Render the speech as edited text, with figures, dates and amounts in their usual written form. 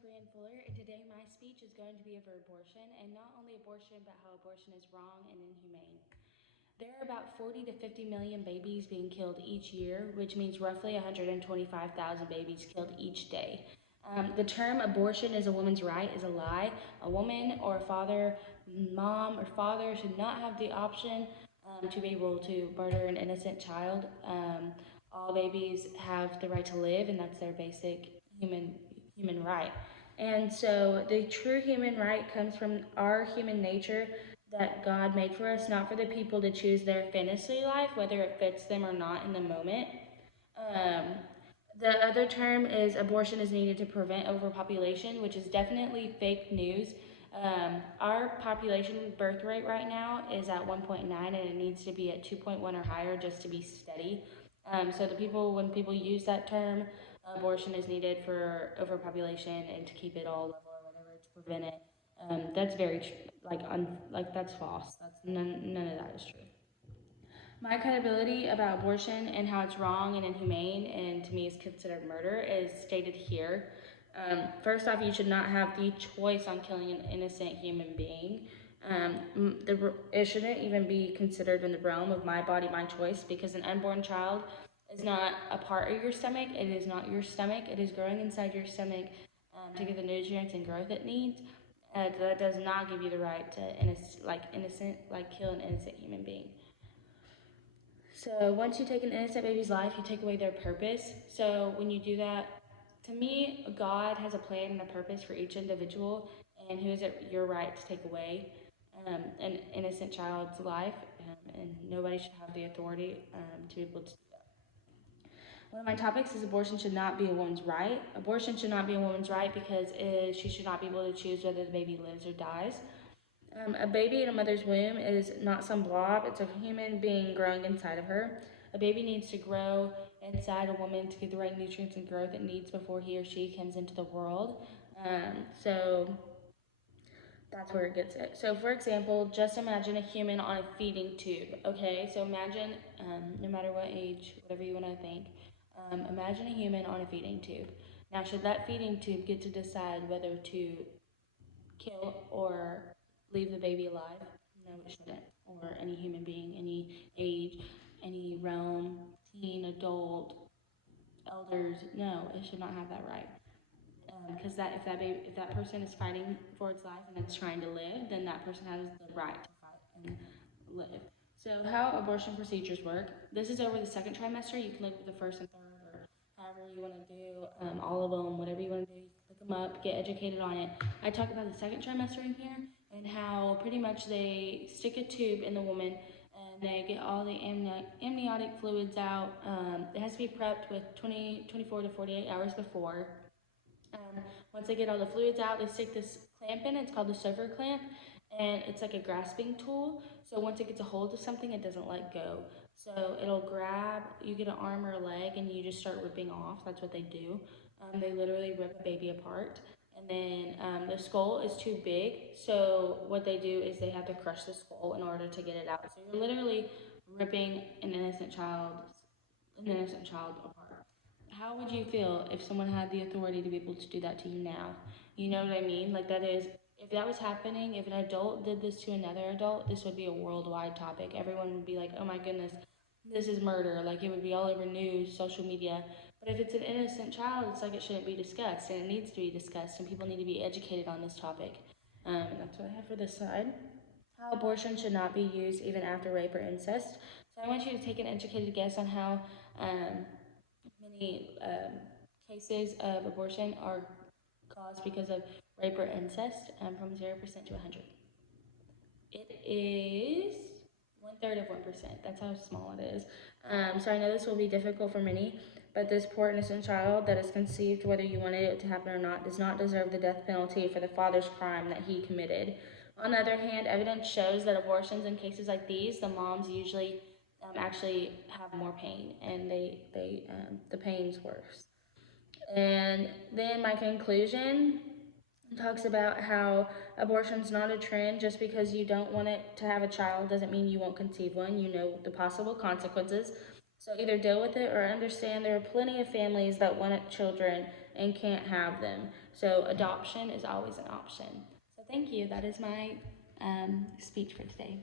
Brian Fuller, and today my speech is going to be over abortion, and not only abortion, but how abortion is wrong and inhumane. There are about 40 to 50 million babies being killed each year, which means roughly 125,000 babies killed each day. The term abortion is a woman's right is a lie. A woman or a father, mom or father should not have the option to be able to murder an innocent child. All babies have the right to live, and that's their basic human right. And so the true human right comes from our human nature that God made for us, not for the people to choose their fantasy life, whether it fits them or not in the moment. Um, the other term is abortion is needed to prevent overpopulation, which is definitely fake news. Our population birth rate right now is at 1.9 and it needs to be at 2.1 or higher just to be steady. So when people use that term, abortion is needed for overpopulation and to keep it all level or whatever to prevent it. That's that's false. None of that is true. My credibility about abortion and how it's wrong and inhumane and to me is considered murder is stated here. First off, you should not have the choice on killing an innocent human being. It shouldn't even be considered in the realm of my body, my choice, because an unborn child is not a part of your stomach. It is not your stomach. It is growing inside your stomach to get the nutrients and growth it needs. That does not give you the right to kill an innocent human being. So once you take an innocent baby's life, you take away their purpose. So when you do that, to me, God has a plan and a purpose for each individual, and who is it your right to take away an innocent child's life, and nobody should have the authority to be able to do that. One of my topics is abortion should not be a woman's right. Abortion should not be a woman's right because she should not be able to choose whether the baby lives or dies. A baby in a mother's womb is not some blob, it's a human being growing inside of her. A baby needs to grow inside a woman to get the right nutrients and growth it needs before he or she comes into the world. So that's where it gets it. So, for example, just imagine a human on a feeding tube, okay? So, imagine, no matter what age, whatever you want to think, imagine a human on a feeding tube. Now, should that feeding tube get to decide whether to kill or leave the baby alive? No, it shouldn't. Or any human being, any age, any realm, teen, adult, elders. No, it should not have that right. Because if that person is fighting for its life and it's trying to live, then that person has the right to fight and live. So how abortion procedures work? This is over the second trimester. You can look at the first and third, or however you want to do all of them, whatever you want to do. Look them up, get educated on it. I talk about the second trimester in here and how pretty much they stick a tube in the woman and they get all the amniotic fluids out. It has to be prepped with 24 to 48 hours before. Once they get all the fluids out, they stick this clamp in. It's called the Sofer clamp, and it's like a grasping tool. So once it gets a hold of something, it doesn't let go. So it'll grab, you get an arm or a leg, and you just start ripping off. That's what they do. They literally rip a baby apart. And then the skull is too big. So what they do is they have to crush the skull in order to get it out. So you're literally ripping an innocent child apart. How would you feel if someone had the authority to be able to do that to you now? You know what I mean? Like that is, if that was happening, if an adult did this to another adult, this would be a worldwide topic. Everyone would be like, oh my goodness, this is murder. Like it would be all over news, social media. But if it's an innocent child, it's like it shouldn't be discussed, and it needs to be discussed, and people need to be educated on this topic. And that's what I have for this side. How abortion should not be used even after rape or incest. So I want you to take an educated guess on how many cases of abortion are caused because of rape or incest, from 0% to 100. It is one third of 1%. That's how small it is. So I know this will be difficult for many, but this poor innocent child that is conceived, whether you wanted it to happen or not, does not deserve the death penalty for the father's crime that he committed. On the other hand, evidence shows that abortions in cases like these, the moms usually actually have more pain, and the pain's worse. And then my conclusion talks about how abortion's not a trend. Just because you don't want it to have a child doesn't mean you won't conceive one. You know the possible consequences. So either deal with it or understand there are plenty of families that want children and can't have them. So adoption is always an option. So thank you. That is my speech for today.